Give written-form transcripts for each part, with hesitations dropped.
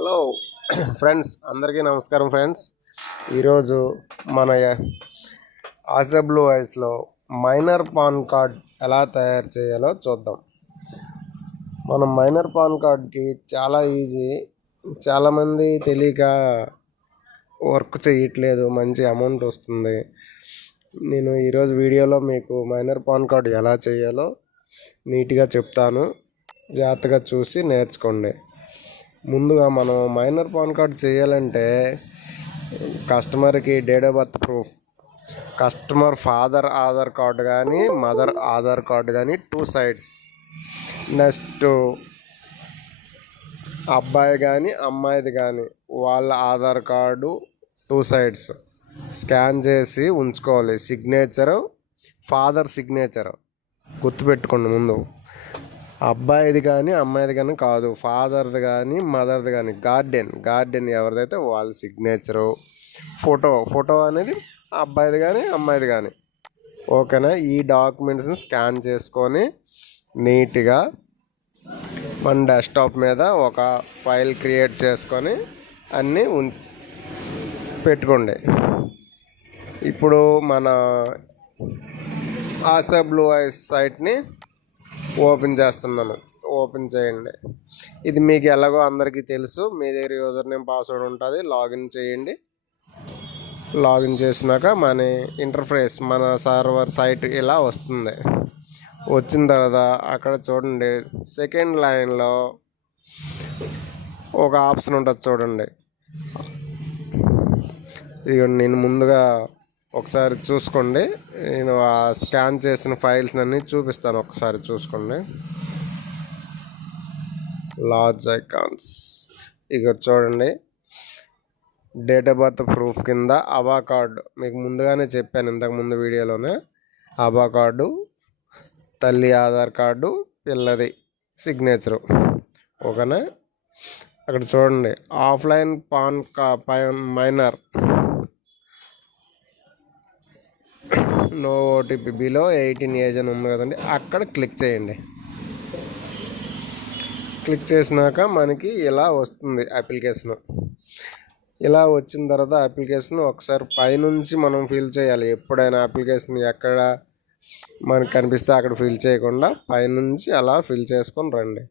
Hello friends, అందరికీ నమస్కారం friends. ఈరోజు మన ఆశా బ్లూ ఐస్లో మైనర్ పాన్ కార్డ్ ఎలా తయారు చేయాలో చూద్దాం. మనం మైనర్ పాన్ కార్డ్కి చాలా ఈజీ. చాలామంది తెలియక వర్క్ చేయట్లేదు, మంచి అమౌంట్ వస్తుంది. నేను ఈరోజు వీడియోలో మీకు మైనర్ పాన్ కార్డ్ ఎలా చేయాలో నీట్గా చెప్తాను. జాగ్రత్తగా చూసి నేర్చుకోండి. ముందుగా మనం మైనర్ పాన్ కార్డ్ చేయాలంటే కస్టమర్కి date of birth proof, customer father Aadhaar card కానీ మదర్ ఆధార్ కార్డు కానీ 2 sides, నెక్స్ట్ అబ్బాయి కానీ అమ్మాయిది కానీ వాళ్ళ ఆధార్ కార్డు 2 sides స్కాన్ చేసి ఉంచుకోవాలి. సిగ్నేచరు ఫాదర్ సిగ్నేచర్ గుర్తుపెట్టుకోండి. ముందు అబ్బాయిది కానీ అమ్మాయిది కానీ కాదు, ఫాదర్ది కానీ మదర్ది కానీ, గార్డెన్ ఎవరిదైతే వాళ్ళ సిగ్నేచరు, ఫోటో అనేది అబ్బాయిది కానీ అమ్మాయిది కానీ. ఓకేనా? ఈ డాక్యుమెంట్స్ని స్కాన్ చేసుకొని నీట్గా మన డెస్క్టాప్ మీద ఒక ఫైల్ క్రియేట్ చేసుకొని అన్నీ పెట్టుకోండి. ఇప్పుడు మన ఆశా బ్లూ ఐస్ సైట్ని ఓపెన్ చేస్తున్నాను. ఓపెన్ చేయండి. ఇది మీకు ఎలాగో అందరికీ తెలుసు. మీ దగ్గర యూజర్ నేమ్ పాస్వర్డ్ ఉంటుంది. లాగిన్ చేయండి. లాగిన్ చేసినాక మన ఇంటర్ఫేస్, మన సర్వర్ సైట్ ఇలా వస్తుంది. వచ్చిన తర్వాత అక్కడ చూడండి, సెకండ్ లైన్లో ఒక ఆప్షన్ ఉంటుంది చూడండి. ఇక నేను ముందుగా ఒకసారి చూసుకోండి. నేను ఆ స్కాన్ చేసిన ఫైల్స్ అన్నీ చూపిస్తాను, ఒకసారి చూసుకోండి. లార్జ్ ఐకాన్స్ ఇక చూడండి. డేట్ ఆఫ్ బర్త్ ప్రూఫ్ కింద ఆభా కార్డు, మీకు ముందుగానే చెప్పాను ఇంతకుముందు వీడియోలోనే. ఆభా కార్డు, తల్లి ఆధార్ కార్డు, పిల్లది సిగ్నేచరు. ఓకేనా? అక్కడ చూడండి, offline minor no OTP below 18 age అని ఉంది కదండి. అక్కడ క్లిక్ చేయండి. క్లిక్ చేసినాక మనకి ఇలా వస్తుంది అప్లికేషను. ఇలా వచ్చిన తర్వాత అప్లికేషన్ ఒకసారి పైనుంచి మనం ఫిల్ చేయాలి. ఎప్పుడైనా అప్లికేషన్ ఎక్కడ మనకు కనిపిస్తే అక్కడ ఫిల్ చేయకుండా పైనుంచి అలా ఫిల్ చేసుకొని రండి.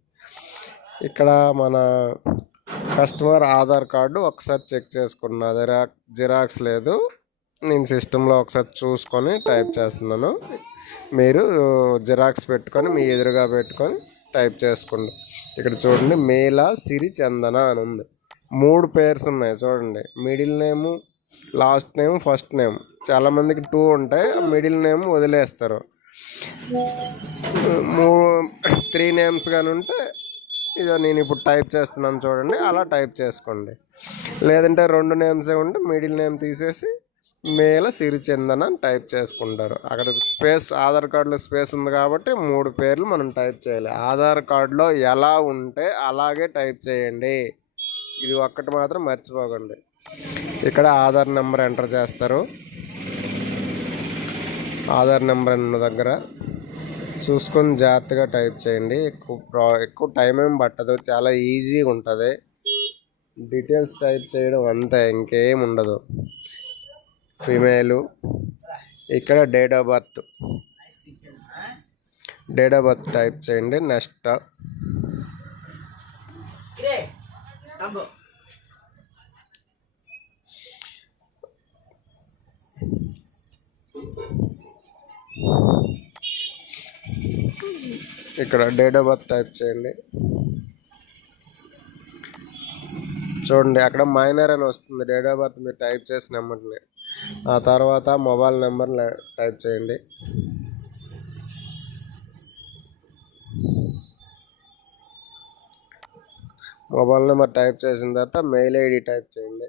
ఇక్కడ మన కస్టమర్ ఆధార్ కార్డు ఒకసారి చెక్ చేసుకున్నా, జిరాక్స్ లేదు. నేను సిస్టంలో ఒకసారి చూసుకొని టైప్ చేస్తున్నాను. మీరు జిరాక్స్ పెట్టుకొని మీ ఎదురుగా పెట్టుకొని టైప్ చేసుకోండి. ఇక్కడ చూడండి, మేళ సిరి చందన అని ఉంది. 3 పేర్స్ ఉన్నాయి చూడండి. మిడిల్ నేము, లాస్ట్ నేమ్, ఫస్ట్ నేమ్. చాలామందికి 2 ఉంటాయి, మిడిల్ నేమ్ వదిలేస్తారు. 3 నేమ్స్ కానీ ఉంటే ఇదో నేను ఇప్పుడు టైప్ చేస్తున్నాను చూడండి, అలా టైప్ చేసుకోండి. లేదంటే 2 నేమ్సే ఉంటే మిడిల్ నేమ్ తీసేసి మేళ సిరిచందన అని టైప్ చేసుకుంటారు. అక్కడ స్పేస్, ఆధార్ కార్డులో స్పేస్ ఉంది కాబట్టి 3 పేర్లు మనం టైప్ చేయాలి. ఆధార్ కార్డులో ఎలా ఉంటే అలాగే టైప్ చేయండి. ఇది ఒక్కటి మాత్రం మర్చిపోకండి. ఇక్కడ ఆధార్ నెంబర్ ఎంటర్ చేస్తారు. ఆధార్ నెంబర్ అన్న దగ్గర చూసుకొని జాగ్రత్తగా టైప్ చేయండి. ఎక్కువ టైం ఏం పట్టదు, చాలా ఈజీగా ఉంటుంది. డీటెయిల్స్ టైప్ చేయడం అంతే, ఇంకేం ఉండదు. ఫీమేలు, ఇక్కడ డేట్ ఆఫ్ బర్త్ టైప్ చేయండి. నెక్స్ట్ ఇక్కడ డేట్ ఆఫ్ బర్త్ టైప్ చేయండి. చూడండి, అక్కడ మైనర్ అని వస్తుంది. డేట్ ఆఫ్ బర్త్ మీరు టైప్ చేసిన నెంబర్ని, ఆ తర్వాత మొబైల్ నెంబర్ టైప్ చేయండి. మొబైల్ నెంబర్ టైప్ చేసిన తర్వాత మెయిల్ ఐడి టైప్ చేయండి.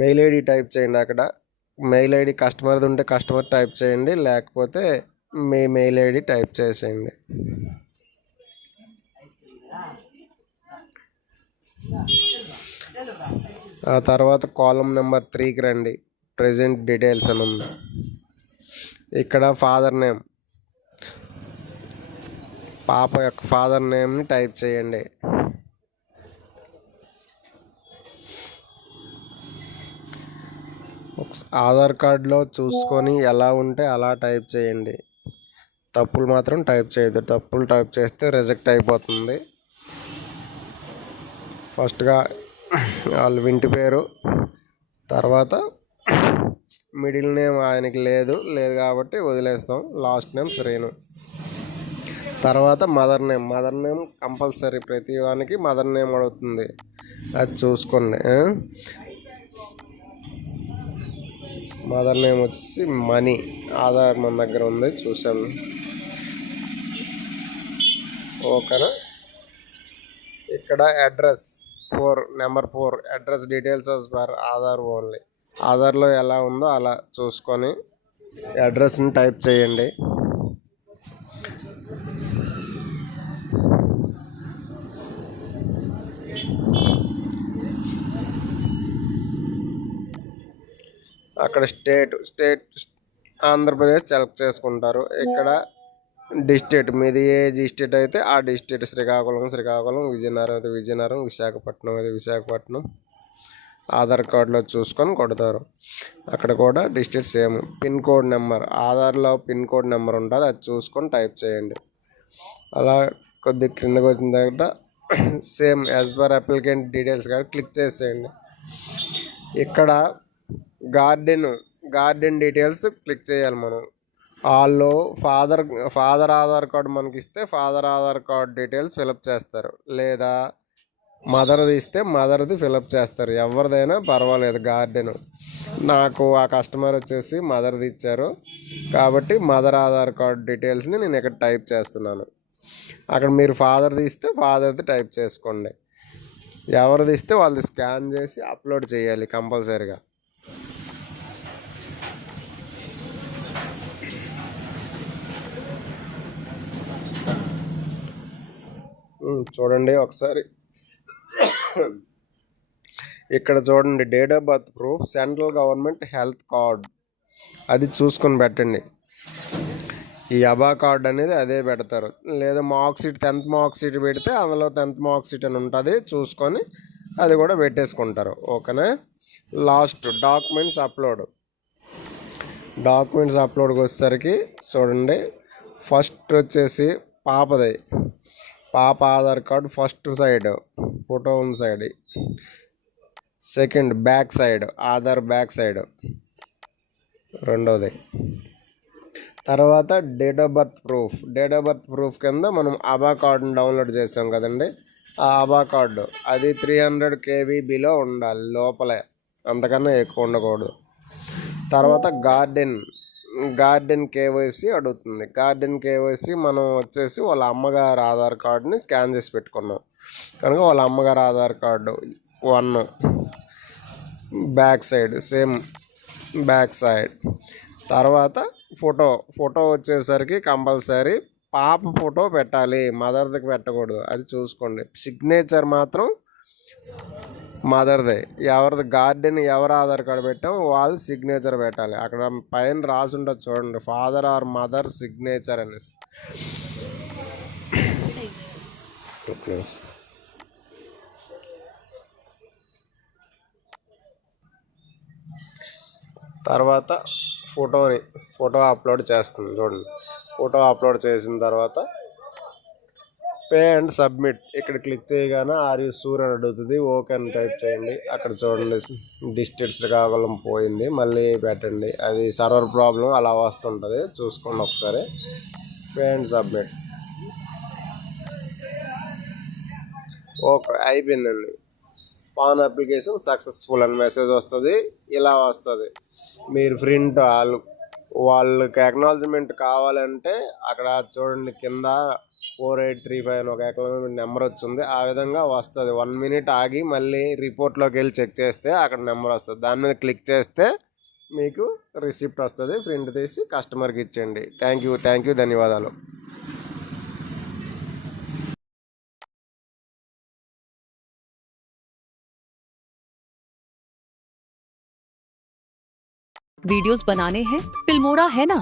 మెయిల్ ఐడి టైప్ చేయండి. అక్కడ మెయిల్ ఐడి కస్టమర్ది ఉంటే కస్టమర్ టైప్ చేయండి, లేకపోతే మీ మెయిల్ ఐడి టైప్ చేసేయండి. ఆ తర్వాత కాలం నెంబర్ 3కి రండి. ప్రెజెంట్ డీటెయిల్స్ అని ఉంది. ఇక్కడ ఫాదర్ నేమ్, పాప యొక్క ఫాదర్ నేమ్ని టైప్ చేయండి. ఆధార్ కార్డులో చూసుకొని ఎలా ఉంటే అలా టైప్ చేయండి. తప్పులు మాత్రం టైప్ చేయొద్దు. తప్పులు టైప్ చేస్తే రిజెక్ట్ అయిపోతుంది. ఫస్ట్గా వాళ్ళ ఇంటి పేరు, తర్వాత మిడిల్ నేమ్ ఆయనకి లేదు కాబట్టి వదిలేస్తాం. Last name Srinu. తర్వాత మదర్ నేమ్ కంపల్సరీ, ప్రతి వానికి మదర్ నేమ్ అడుగుతుంది, అది చూసుకోండి. మదర్ నేమ్ వచ్చేసి మనీ. ఆధార్ మన దగ్గర ఉంది, చూసాను. ఓకేనా. ఇక్కడ అడ్రస్ నెంబర్ 4 అడ్రస్ డీటెయిల్స్ ఆస్ పర్ ఆధార్ ఓన్లీ. ఆధార్లో ఎలా ఉందో అలా చూసుకొని అడ్రస్ని టైప్ చేయండి. అక్కడ స్టేట్ ఆంధ్రప్రదేశ్ సెలెక్ట్ చేసుకుంటారు. ఇక్కడ డిస్ట్రిక్ట్, మీది ఏ డిస్ట్రిక్ట్ అయితే ఆ డిస్ట్రిక్ట్. శ్రీకాకుళం, విజయనగరం అయితే విజయనగరం, విశాఖపట్నం అయితే విశాఖపట్నం. ఆధార్ కార్డులో చూసుకొని కొడతారు. అక్కడ కూడా district same. Pin code number, ఆధార్లో పిన్ కోడ్ నెంబర్ ఉంటుంది, అది చూసుకొని టైప్ చేయండి. అలా కొద్ది క్రిందకు వచ్చిన తర్వాత same as per applicant details కానీ క్లిక్ చేసేయండి. ఇక్కడ గార్డెన్ డీటెయిల్స్ క్లిక్ చేయాలి మనం. వాళ్ళు ఫాదర్ ఆధార్ కార్డు మనకి ఇస్తే father Aadhaar card details fill up చేస్తారు, లేదా మదర్ది ఇస్తే మదర్ది ఫిలప్ చేస్తారు. ఎవరిదైనా పర్వాలేదు. గార్డెన్ నాకు ఆ కస్టమర్ వచ్చేసి మదర్ది ఇచ్చారు కాబట్టి మదర్ ఆధార్ కార్డు డీటెయిల్స్ని నేను ఇక్కడ టైప్ చేస్తున్నాను. అక్కడ మీరు ఫాదర్ది ఇస్తే ఫాదర్ది టైప్ చేసుకోండి. ఎవరిది ఇస్తే వాళ్ళది స్కాన్ చేసి అప్లోడ్ చేయాలి కంపల్సరీగా. చూడండి ఒకసారి, ఇక్కడ చూడండి, date of birth proof, central government health card, అది చూసుకొని పెట్టండి. ఈ అబా కార్డ్ అనేది అదే పెడతారు, లేదా మార్క్షీట్ 10th మార్క్షీట్ పెడితే అందులో 10th మార్క్షీట్ అని ఉంటుంది, చూసుకొని అది కూడా పెట్టేసుకుంటారు. ఓకేనా. లాస్ట్ డాక్యుమెంట్స్ అప్లోడ్కి వచ్చేసరికి చూడండి, ఫస్ట్ వచ్చేసి పాప Aadhaar card first side photo ఉంది side, second back side Aadhaar back side రెండోది. తర్వాత డేట్ ఆఫ్ బర్త్ ప్రూఫ్ కింద మనం ఆభా కార్డుని డౌన్లోడ్ చేసాం కదండి, ఆ ఆభా కార్డు అది 300 KB ఉండాలి లోపలే, అంతకన్నా ఎక్కువ ఉండకూడదు. తర్వాత గార్డెన్ కేవైసీ అడుగుతుంది. గార్డెన్ కేవైసీ మనం వచ్చేసి వాళ్ళ అమ్మగారు ఆధార్ కార్డుని స్కాన్ చేసి పెట్టుకున్నాం కనుక వాళ్ళ అమ్మగారు Aadhaar card 1 back side, same back side. తర్వాత ఫోటో వచ్చేసరికి కంపల్సరీ పాప ఫోటో పెట్టాలి, మదర్కి పెట్టకూడదు, అది చూసుకోండి. సిగ్నేచర్ మాత్రం మదర్దే. గార్డెన్ ఎవరు ఆధార్ కార్డు పెట్టాం వాళ్ళు సిగ్నేచర్ పెట్టాలి. అక్కడ పైన రాసి ఉంటుంది చూడండి, ఫాదర్ ఆర్ మదర్ సిగ్నేచర్ అనేసి. తర్వాత ఫోటో అప్లోడ్ చేస్తుంది చూడండి. ఫోటో అప్లోడ్ చేసిన తర్వాత పే అండ్ సబ్మిట్, ఇక్కడ క్లిక్ చేయగానే ఆర్ యూ షూర్ అని అడుగుతుంది. ఓకే అని టైప్ చేయండి. అక్కడ చూడండి డిస్ట్రిక్ట్ శ్రీకాకుళం పోయింది, మళ్ళీ పెట్టండి. అది సర్వర్ ప్రాబ్లం అలా వస్తుంటుంది, చూసుకోండి ఒకసారి. Pay and submit. ఓకే అయిపోయిందండి. పాన్ అప్లికేషన్ సక్సెస్ఫుల్ అని మెసేజ్ వస్తుంది. ఇలా వస్తుంది. మీరు ప్రింట్ వాళ్ళకి అక్నాలజ్మెంట్ కావాలంటే అక్కడ చూడండి కింద 4835 అని ఒక అక్నాలజ్మెంట్ నెంబర్ వచ్చింది, ఆ విధంగా వస్తుంది. 1 minute ఆగి మళ్ళీ రిపోర్ట్లోకి వెళ్ళి చెక్ చేస్తే అక్కడ నెంబర్ వస్తుంది. దాని మీద క్లిక్ చేస్తే మీకు రిసిప్ట్ వస్తుంది. ప్రింట్ తీసి కస్టమర్కి ఇచ్చేయండి. థ్యాంక్ యూ, ధన్యవాదాలు. वीडियोस बनाने हैं, फिल्मोरा है ना।